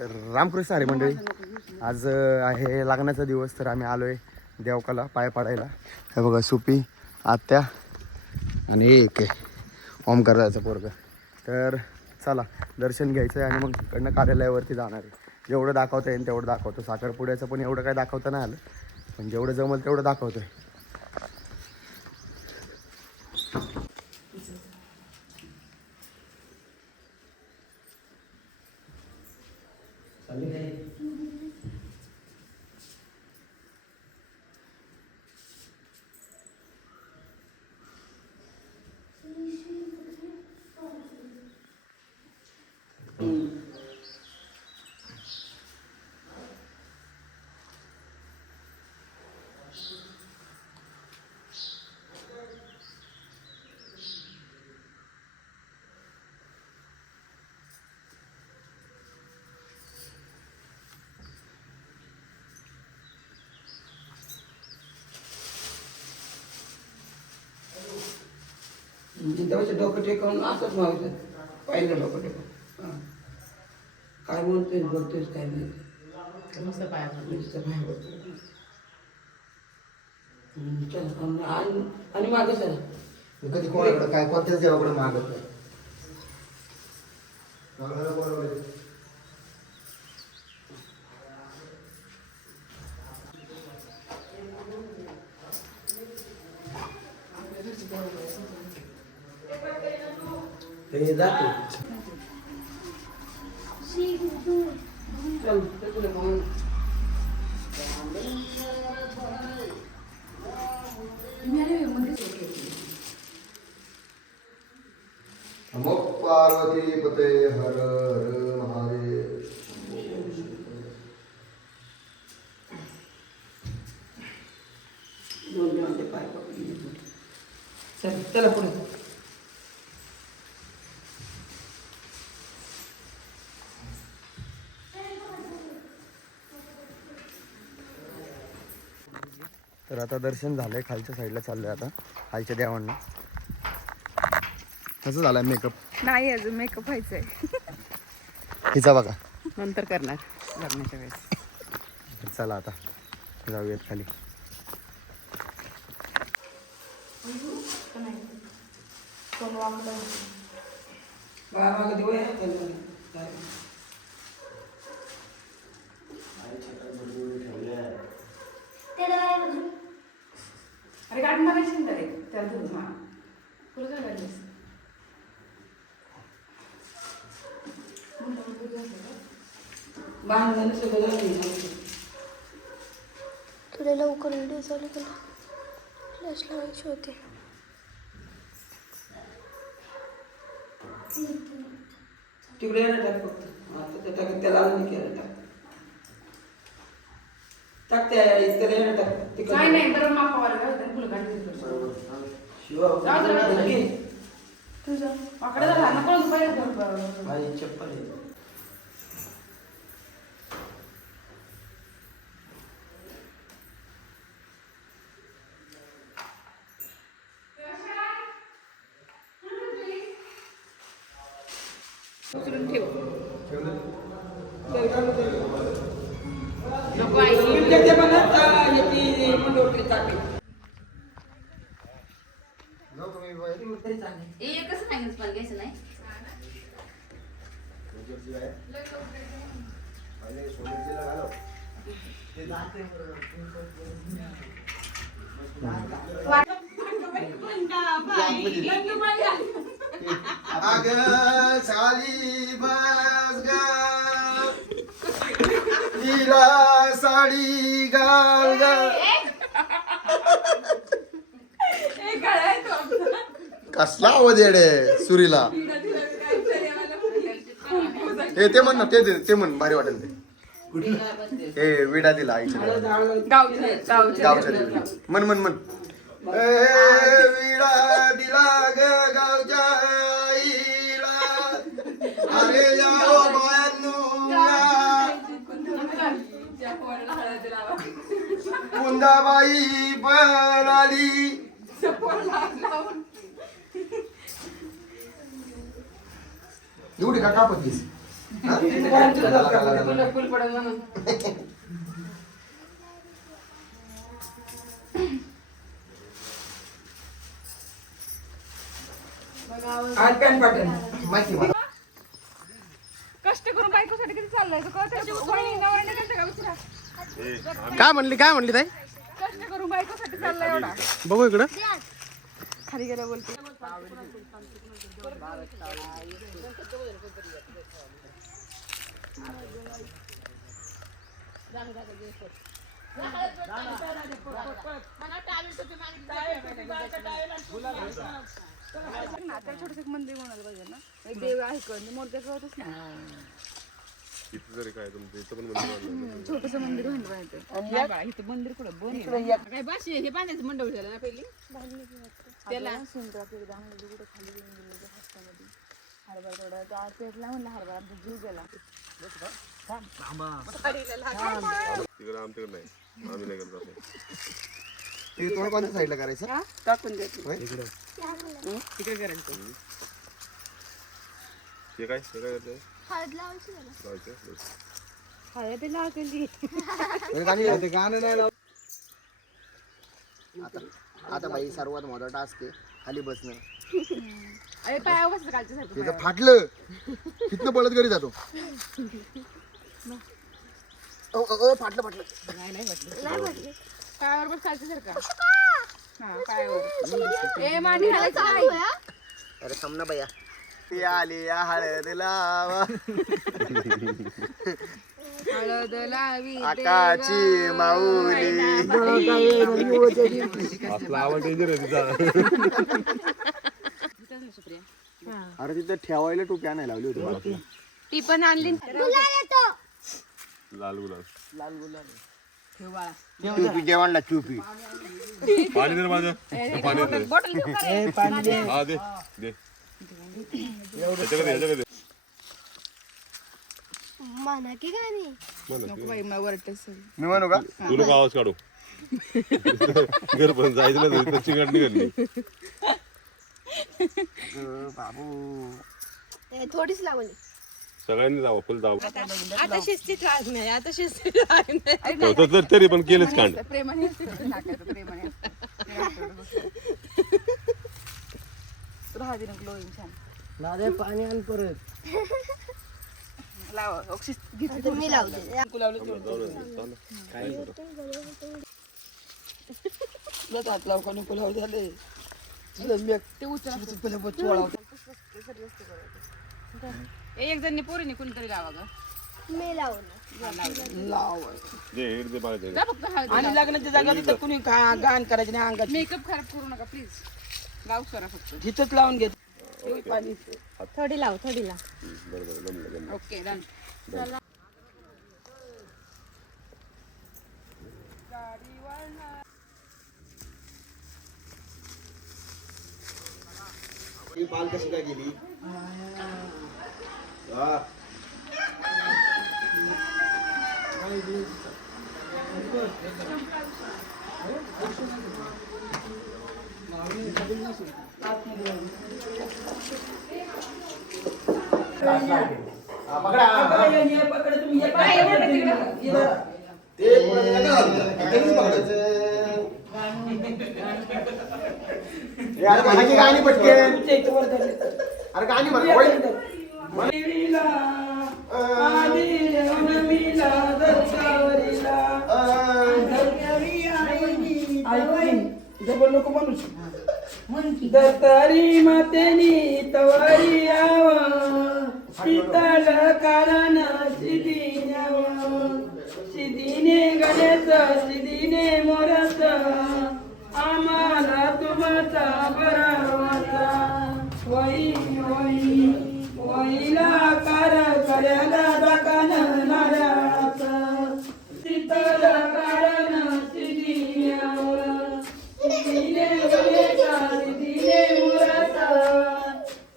तर रामकृष्ण हरी मंडळी, आज आहे लग्नाचा दिवस. तर आम्ही आलोय देवकाला पाय पाडायला. हे बघा सुपी, आत्या आणि एक ओमकारचा पोरग. तर चला दर्शन घ्यायचं आहे आणि मग इकडनं कार्यालयावरती जाणार आहे. जेवढं दाखवता येईल तेवढं दाखवतो. साखरपुड्याचं पण एवढं काय दाखवता नाही आलं, पण जेवढं जमल तेवढं दाखवतोय. तेव्हा डोकं टेकवून असंच मावलं पाहिलं डोकं टेकून. हां काय बोलतोयस काय नाही नुसतं पाय बोलतो. आणि मागं सर कधी कोणाकडे काय कोणत्याच देवाकडे मागत नाही. हे जातो चल तुला म्हणून नमो पार्वती पते हर हर महादेव. दोन जणांचे पाय पकडले. चल चला पुढे. तर आता दर्शन झालंय, खालच्या साईडला चाललंय आता खालच्या देवांना. कसं झालंय मेकअप? नाही अजून मेकअप व्हायचंय, हिचा बघा नंतर करणार लग्नाच्या वेळेस. चला आता जाऊयात खाली. बाबा कधी वय अरे गाडी मागायची ना रे त्याला धरून मा पुढे झालं बांधणं सगळं झालं. तुला लवकर व्हिडिओ चालू केला फ्लॅश लावायची होती. तिकडे येणं टाक फक्त. आता ते टाकत त्याला आणून केलं टाक टाक त्या इतकं येणं टाक तिकडे. नाही नाही बरं मापावाला फुलं काढली तुझं आकडे झाला ना कोण पाहिजे चप्पल उचलून ठेव. एकच सांगितलं पण घ्यायचं नाही. अगं साली बस ग तिला साडी घाल ग. कसला आवाज येडे सुरीला. ते म्हण ना, ते म्हण भारी वाटेल ते. हे विडा दिला आईच्या गावच्या देवी. म्हण म्हण म्हण. विडा दिला ग गावच्या आईला. अरे जाओ बायांनो कुंदाबाई पण आली. एवढी का कापतीस? फुल पडेल म्हणून आज पॅन्ट पाठवून माहिती मला. कष्ट करून बायकोसाठी किती चाललंय तो कळतं नवऱ्याने कष्ट का विचारा काय म्हणली ताई? कष्ट करून बायकोसाठी चाललंय एवढा बघू इकडं. खाली गेलं बोलते आता छोटस मंदिर म्हणायला पाहिजे ना एक देव आहे कळत मोठ्या कळतच ना छोटस मंदिर म्हणलं इथं मंदिर कुठं बन काय बाशी हे बांधायचं मंडळ झालं ना पहिली त्याला खाली हस्तामध्ये हरभरा थोडा तो आज पेटला म्हणलं हरभरा आमचा जीव गेला थोडं कोणत्या साईडला करायचं? टाकून द्यायचं होय? तिकडे करायचं हळद लावायची त्याला. हळद लावली ते गाणं नाही लावलं. आता बाई सर्वात मोठा टास्क आहे खाली बसणं. अरे पायावर बसलं कालच्या तिथं फाटलं तिथनं पळत घरी जातो. फाटलं नाही म्हटलं पायावर बस कालच्या सारखा हा पायावर ए मांडी घालायचं नाही अरे समना भैया ती आली या हळद लावा हळद लावी आकाची माऊली. अरे तिथं ठेवायला टोपी आणायला लावली होती. ती पण आणली लाल गुलाब ठेव बाळा टोपी जेवणला टोपी. पाणी दे माझं पाणी दे बॉटल घेऊ का रे? हा दे दे याच्याकडे म्हणा की गाणी नको बाई मला वरटच मी म्हणू का? तू नको आवाज काढू घर पण जायचं ना चिकट निघाली बाबू थोडीच लावली सगळ्यांनी जावं फुल जावं आता शिस्तीत राहत नाही आता शिस्तीत राहत नाही तर तरी पण केलंच कांड प्रेमाने नाकायचं प्रेमाने राहा दे नको छान पाणी आण परत लाव मी लावते हात लाव कोणी पुलाव झाले ते उचल एक जणी पोरीने कोणीतरी लावा ग मी लावलं लाव दे हेड दे मला दे जा फक्त हळद आणि लग्नाच्या जागा तिथं कुणी गाण करायचं नाही अंगात मेकअप खराब करू नका प्लीज लाव करा फक्त तिथंच लावून घेत पाणी थोडी लाव थोडी लाव ओके डन पाल कशी काय गेली? गाणी पटकेन अरे गाणी नको म्हणून दत्तारी मातेनी तवारी यावा शीतल कारण सिद्धीने गणेश सिद्धीने मोरस आम्हाला तुमचा भरावाचा वही वही वहीला कार कर्याला दाकान नाराचा शीतल कारण सिद्धीने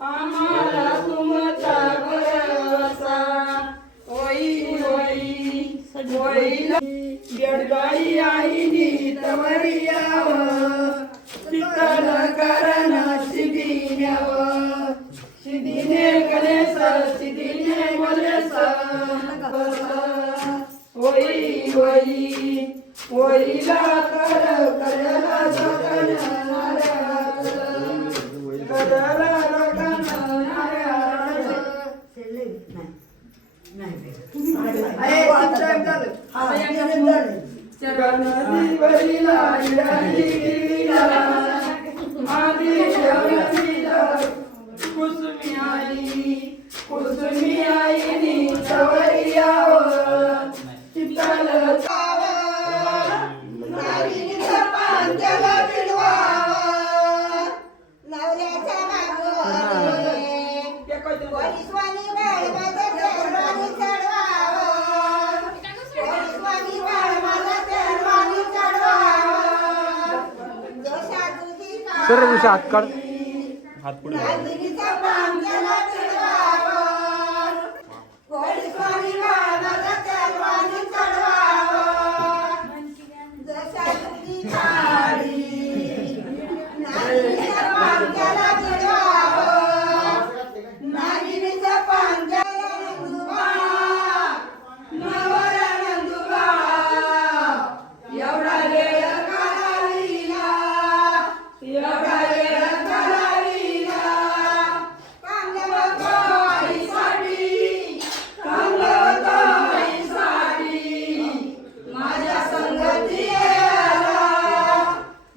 आम्हाला तुमचा भरोसा गेडगाई आईनी तवरी यावं शीतल कारण सिद्धीने गणेश सिद्धीने गणेश वही वही वहीला कर करला जतन नाराज करला रतन नाराज गणती वरीला इडलीला आधी जवळीला कुसुमी आईनी चवरियावर चिताल नागिनीचा पांच्याला बिडवावर नवऱ्याचा मागोरे पोलिसवाणी बाळ माझा चरवाणी चढवावं पोलिसवाणी बाळ माझा चरवाणी चढवावं जशा तुझी सर दिशा हात काढ नागिनीचा पांच्याला बिडवावं पोलिसवाणी बाळ माझा चरवाणी चढवावं जशा तुझी काळी नागिनीचा पांच्याला बिडवावं नागिनीचा पांच्याला नंदुबा नवरा नंदुबा एवढा वेळ काढावीला एवढा वेळ काढावीला कांदव आईसाठी थांबवत आईसाठी माझ्या संगती आला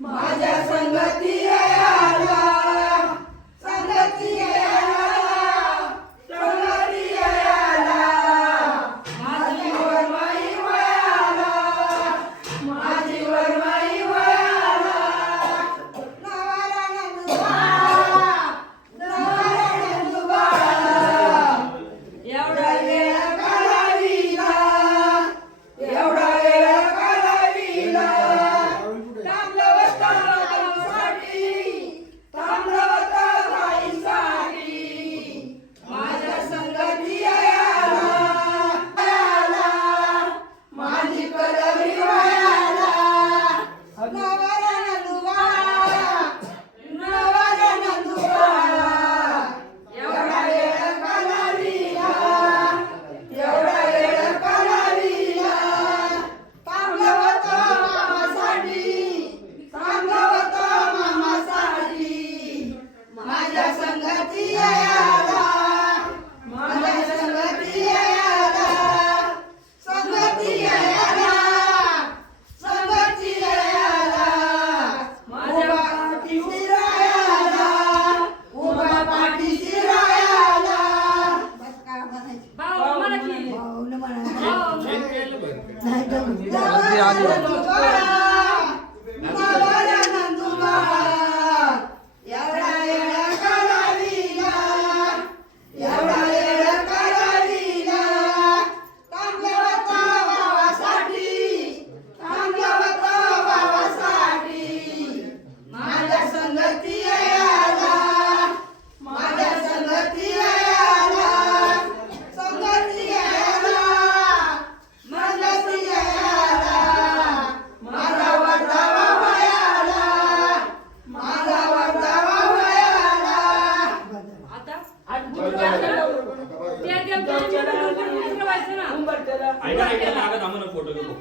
माझ्या संगती आला संगती संगती आला माझी वरमाई वयाला माझी वरमाई वयाला नवरा नंदुबा नवरा नंदुबा एवढा वेळ काढावीला एवढा वेळ काढावीला थांबवत आईसाठी माझ्या संगती आला माझी कलवी वयाला नवरा नंदुबा नवरा नंदुबा एवढा वेळ काढावीला एवढा वेळ काढावीला थांबवत मामासाठी माझ्या संगती आला माझ्या संगती आला संगती आला संगती आला माझ्या पाठीशी रायाला उभा पाठीशी रायाला बस का म्हणायचं नवरा नंदुबा एवढा वेळ काढावीला एवढा वेळ काढावीला थांबवत भावासाठी माझ्या संगती आला माझ्या संगती आला संगती आला संगती आला माझा वरदावा वयाला माझा वरदावा वयाला फोटो घेऊ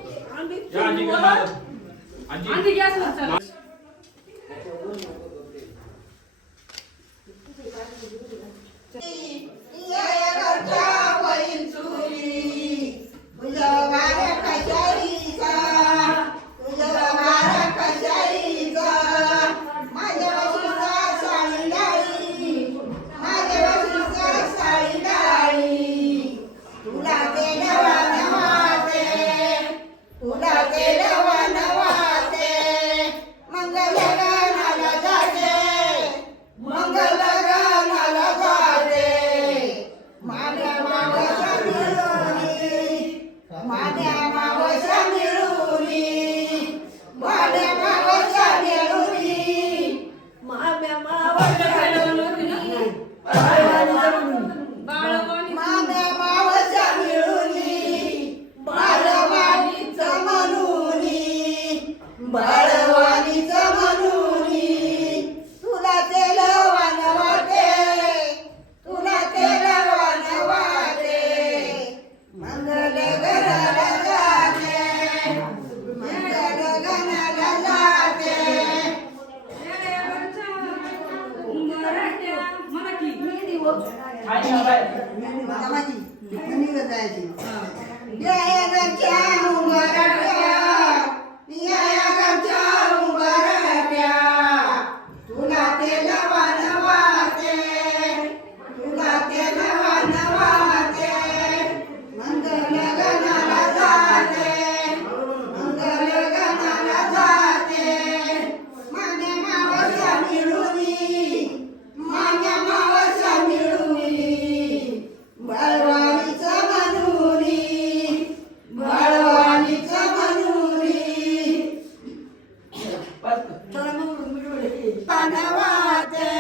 या आजी का आजी घरच्या वहील चुली तुझं वार कशाईचा तुझं वार कशाईचा माझ्या वशीचा साडी डाळी माझ्या वशीचा साडी डाळी तुला केलं वनवासे तुला केलं वनवासे या घरच्या उंबरट्या, या घरच्या उंबरट्या, तुला ते लवान वाटे, तुला ते लवान वाटे, मंगल गणाला जाते, मंगल गणाला जाते, माने मावसा मिळुनी, माने मावसा मिळुनी, बळवानीचं मनूनी, बळवानीचं मनूनी, पानवाते,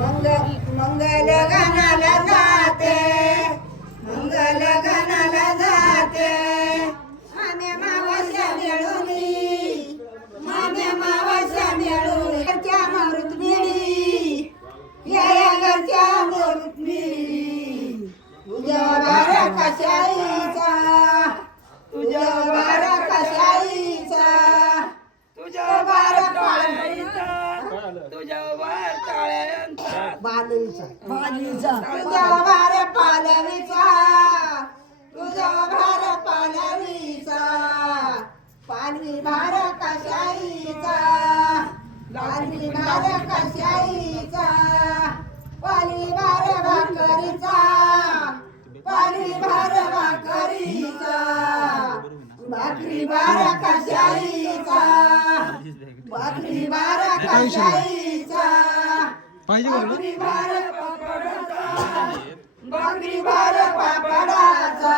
मंगल गणाला जाते, मंगल गणाला जाते, माने मावसा मिळुनी, माने मावसा मिळुनी, घरच्या मारुत मिळी, या घरच्या मारुत मिळी, तुझ्या बारा कशाईचा, तुझ्या बारा कशाईचा, तुझ्या बारा पाळीचा, तुझ्या बार टाळ्यांचा, बालीचा, तुझ्या बार पालवीचा, तुझ्या बार पालवीचा, पालवी भार कशाईचा, पालवी भार कशाईचा, पालवी भार भाकरीचा, पालवी भार भाकरीचा, भाकरी भार कशाईचा, भाकरी भार कशाईचा, भाकरी भार पापडाचा, भाकरी भार पापडाचा,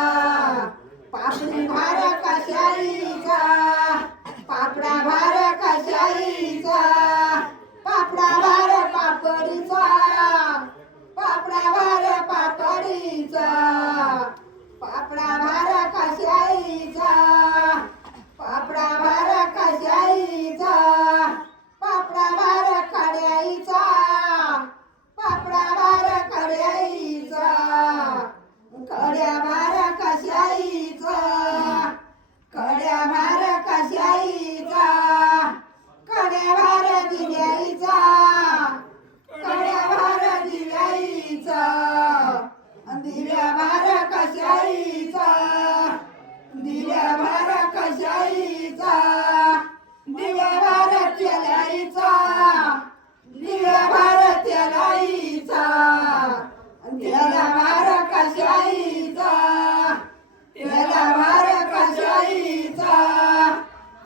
पापडी भार कशाईचा, पापडा भार कशाईचा, पापडा भार पापडीचा, पापडा भार पापडीचा, पापडा भार कशाईचा, पापडा भार कशाईचा, पापडा भार कड्याईचा, पापडा भार कड्याईचा, कड्या भार कशाईचा, कड्या भार कशाईचा, कड्या भार दिव्याईचा, कड्या भार दिव्याईचा, दिव्या भार कशाईचा, दिव्या भार कशाईचा, दिव्या भार तेलाईचा, दिव्या भार तेलाईचा, तेला भार कशाईचा, तेला भार कशाईचा,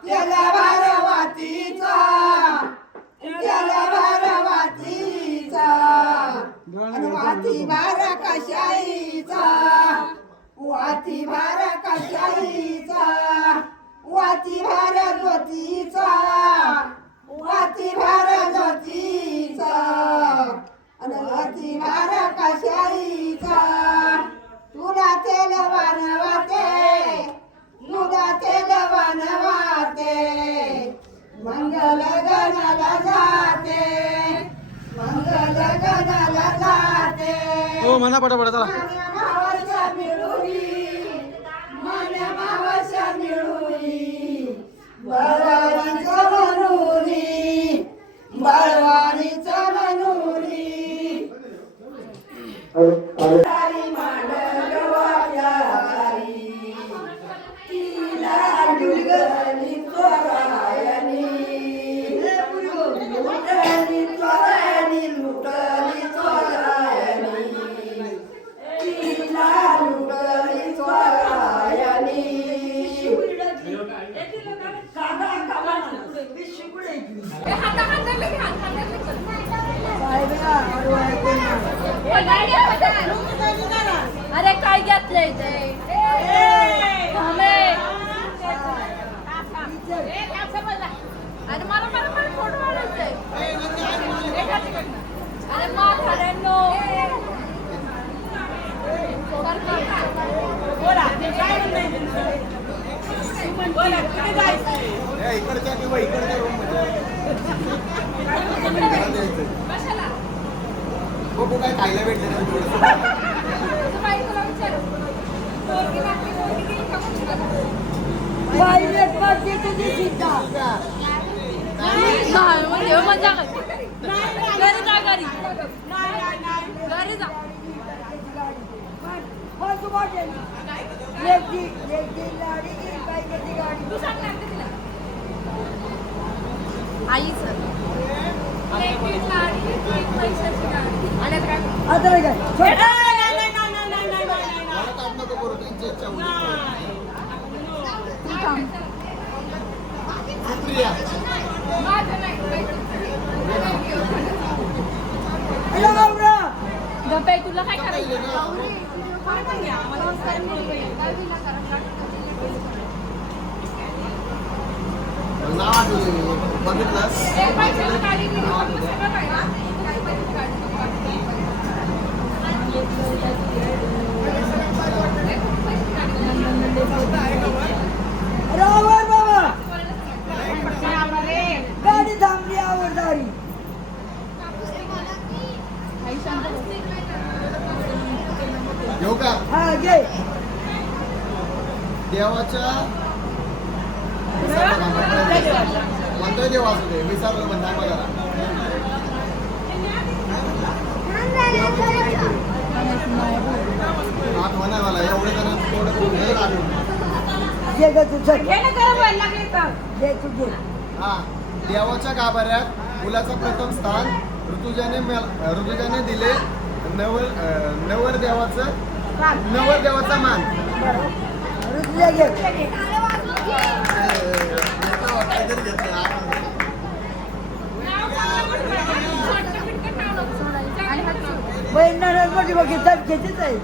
तेला भार वातीचा, तेला भार वातीचा, वाती भार कशाईचा, वाती भार कशाईचा, वाती भार ज्योतीचा, वाती भार ज्योतीचा, आणि वाती भार कशाईचा, तुला तेल वानवाते, तुला तेल वानवाते, मंगल गणाला जाते, मंगल गणाला जाते, हो म्हणा पटापट चला. मान्या मावसा मिळुनी, मान्या मावसा मिळुनी, बळवानीचं मनूनी, बळवानीचं मनूनी, सारी मांडवाच्या दारी, तिला लुगली चोरायनी, लुटली चोरायनी, लुटली चोरायनी, तिला लुटली चोरायनी, अरे काय घेतलंय ते अरे मला मला पण फोटो काढायचंय अरे म्हाताऱ्यांनो बोला बोला कुठे जायचंय इकडच्या किंवा इकडच्या रूम कशाला बघू काय खायला भेटलं नाही थोडंसं. बाईला विचारू पोरगी लागली पोरगी गेली का मग म्हणजे मजा घरी जा घरी घरी जा. तू सांग ना तिला. आईच आणि आता काय गप्पा तुला काय करायचं गाडी थांबली आवडदारी येऊ का हा घे देवाच्या कोणताही देव असू दे विसरलं म्हणता बघा आत म्हणा मला एवढे जण घे ग तू चल घे तू घे हा देवाच्या गाभाऱ्यात मुलाचं प्रथम स्थान ऋतुजाने दिले नवरदेवाचा मान ऋतुजा घे मोठी बघी तर घेतेच आहे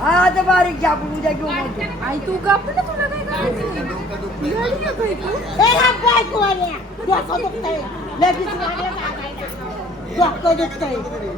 हा आता बारीक घ्या आपण उद्या घेऊ मोठे आई तू गप्प ना तुला काय करायचं डोकं दुखतंय इकडे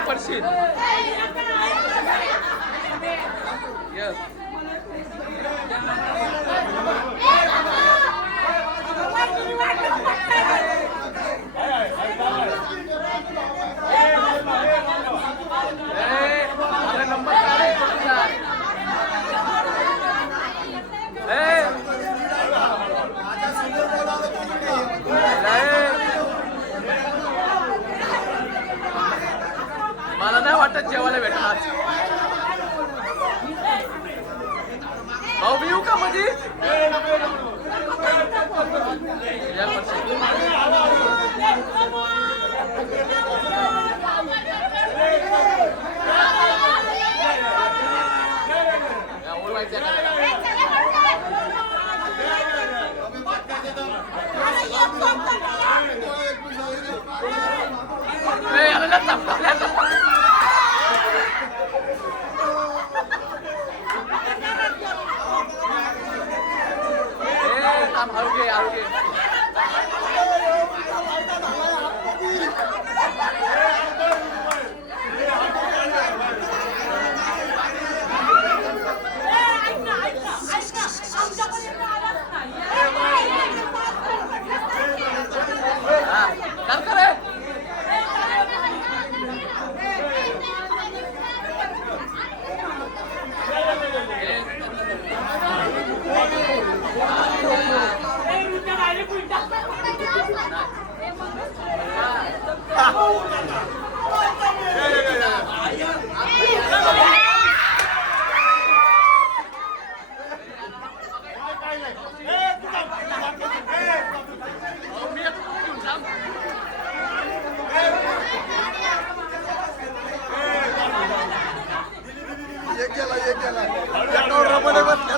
पडशील हॉटेल जेवायला भेटला आज. भाऊ मी येऊ का मध्ये?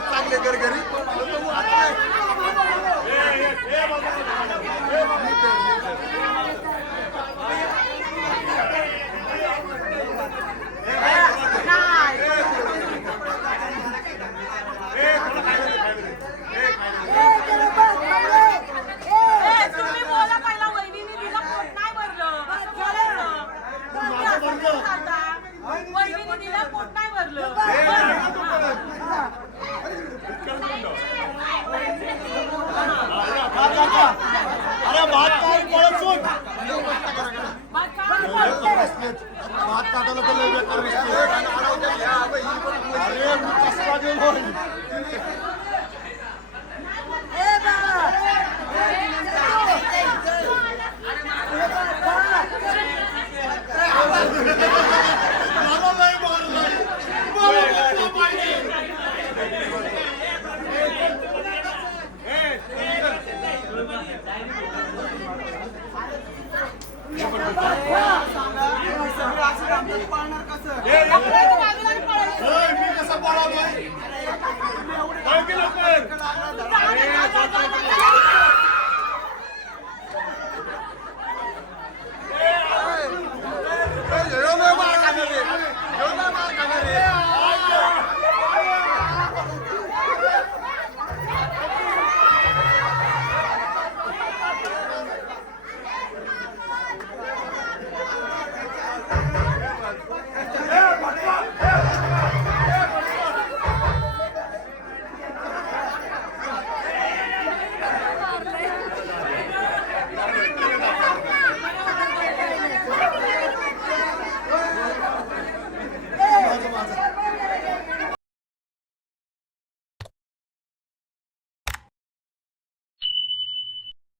चांगले घर घरी पाळणार कसं